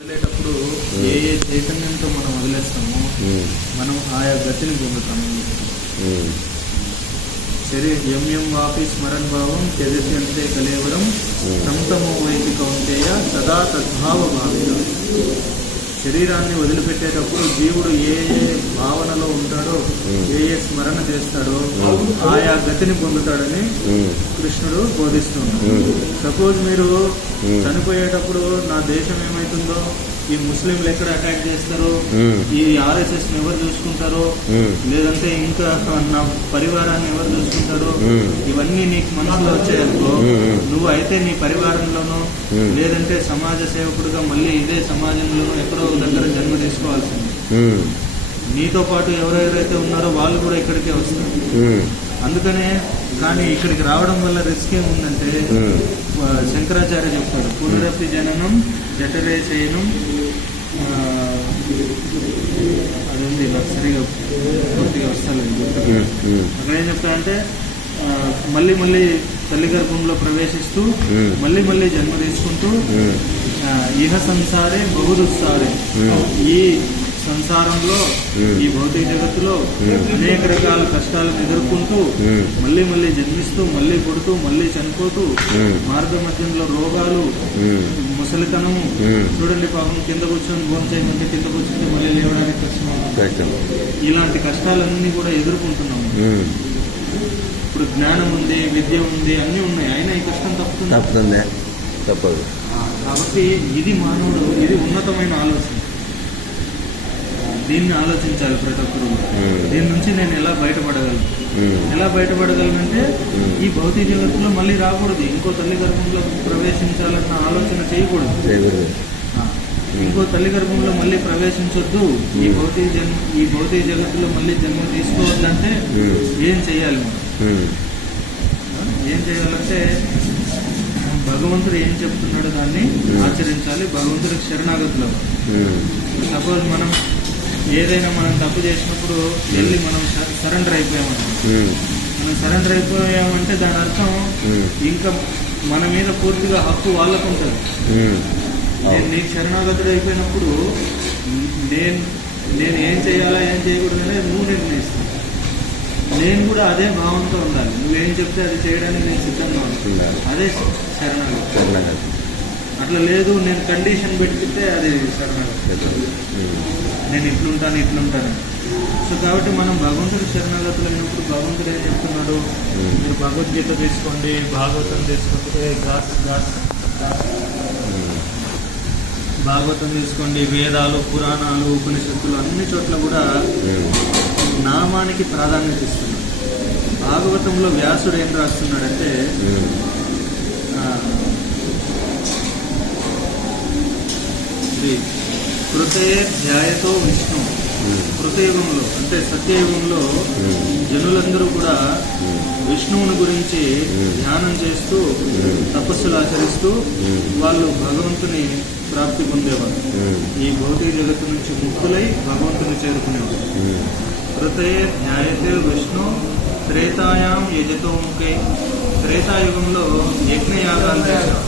వదిలేటప్పుడు ఏ ఏ చైతన్యంతో మనం వదిలేస్తామో మనం ఆయా గతిని పొందుతాము. సరే ఎం వాపి స్మరణ భావం తెదసి అంతే కలేవరం సంతమో వైతి కౌంటేయ సదా తద్భావ భావిగా. శరీరాన్ని వదిలిపెట్టేటప్పుడు జీవుడు ఏ ఏ భావనలో ఉంటాడో, ఏ ఏ స్మరణ చేస్తాడో ఆయా గతిని పొందుతాడని కృష్ణుడు బోధిస్తున్నాడు. సపోజ్ మీరు చనిపోయేటప్పుడు నా దేశం ఏమైతుందో, ఈ ముస్లింలు ఎక్కడ అటాక్ చేస్తారో, ఈ RSS ని ఎవరు చూసుకుంటారో, లేదంటే ఇంకా నా పరివారాన్ని ఎవరు చూసుకుంటారో, ఇవన్నీ నీకు మనసులో వచ్చాయనుకో, నువ్వు అయితే నీ పరివారంలోనో లేదంటే సమాజ సేవకుడుగా మళ్ళీ ఇదే సమాజంలోనో ఎక్కడో దగ్గర జన్మ తీసుకోవాల్సింది. నీతో పాటు ఎవరెవరైతే ఉన్నారో వాళ్ళు కూడా ఇక్కడికే వస్తారు. అందుకనే కానీ ఇక్కడికి రావడం వల్ల రిస్క్ ఏముందంటే శంకరాచార్య చెప్తాడు, పునరపి జననం జఠరే చేయనం. అది ఉంది సరిగా పూర్తిగా వస్తాను. అక్కడ ఏం చెప్తాడంటే మళ్ళీ మళ్ళీ తల్లి గర్భంలో ప్రవేశిస్తూ మళ్ళీ మళ్ళీ జన్మ తీసుకుంటూ ఇహ సంసారే బహుదుస్సారే, ఈ సంసారంలో ఈ భౌతిక జగత్తులో అనేక రకాల కష్టాలను ఎదుర్కొంటూ మళ్ళీ మళ్ళీ జన్మిస్తూ మళ్ళీ పుడుతూ మళ్ళీ చనిపోతూ మార్గ మధ్యంలో రోగాలు, ముసలితనము. చూడండి పాపం కింద కూర్చొని భోజనం చేయమంటే కింద కూర్చొని మళ్ళీ లేవడానికి కష్టం. ఇలాంటి కష్టాలన్నీ కూడా ఎదుర్కొంటున్నాము. ఇప్పుడు జ్ఞానం ఉంది, విద్య ఉంది, అన్నీ ఉన్నాయి, అయినా ఈ కష్టం తప్పుతుంది. కాబట్టి ఇది మానవుడు, ఇది ఉన్నతమైన ఆలోచన. దీన్ని ఆలోచించాలి ప్రతి ఒక్కరు. దీని నుంచి నేను ఎలా బయటపడగలనంటే ఈ భౌతిక జగత్తులో మళ్ళీ రాకూడదు, ఇంకో తల్లి గర్భంలో ప్రవేశించాలన్న ఆలోచన చేయకూడదు. ఇంకో తల్లి గర్భంలో మళ్ళీ ప్రవేశించొద్దు, ఈ భౌతిక జగత్తులో మళ్ళీ జన్మ తీసుకోవద్దంటే ఏం చేయాలి? ఏం చేయాలంటే భగవంతుడు ఏం చెప్తున్నాడో దాన్ని ఆచరించాలి. భగవంతుడికి శరణాగతులు. సపోజ్ మనం ఏదైనా మనం తప్పు చేసినప్పుడు వెళ్ళి మనం సరెండర్ అయిపోయామంటే దాని అర్థం ఇంకా మన మీద పూర్తిగా హక్కు వాళ్ళకు ఉంటుంది. నేను నీకు శరణాగతుడు అయిపోయినప్పుడు నేను ఏం చేయాలా ఏం చేయకూడదు అనేది నువ్వు నిర్ణయిస్తాను. నేను కూడా అదే భావంతో ఉండాలి. నువ్వేం చెప్తే అది చేయడానికి నేను సిద్ధంగా ఉంటున్నాను. అదే శరణాగతి. అట్లా లేదు, నేను కండిషన్ పెట్టుకుంటే అది శరణాగతి. నేను ఇట్లుంటాను. సో కాబట్టి మనం భగవంతుడి శరణాగతులు అయినప్పుడు భగవంతుడు ఏం చెప్తున్నాడు? మీరు భగవద్గీత తీసుకోండి, భాగవతం తీసుకుంటే భాగవతం తీసుకోండి, వేదాలు, పురాణాలు, ఉపనిషత్తులు అన్ని చోట్ల కూడా నామానికి ప్రాధాన్యత ఇస్తున్నాడు. భాగవతంలో వ్యాసుడు ఏం రాస్తున్నాడంటే కృతే ధ్యాయతో విష్ణు. కృతయుగంలో అంటే సత్యయుగంలో జనులందరూ కూడా విష్ణువుని గురించి ధ్యానం చేస్తూ తపస్సులు ఆచరిస్తూ వాళ్ళు భగవంతుని ప్రాప్తి పొందేవారు. ఈ భౌతిక జగత్తు నుంచి ముక్తులై భగవంతుని చేరుకునేవారు. కృతయే ధ్యాయతే విష్ణు త్రేతాయాం యజతో ముఖే. త్రేతాయుగంలో యజ్ఞయాగాలు చేశారు.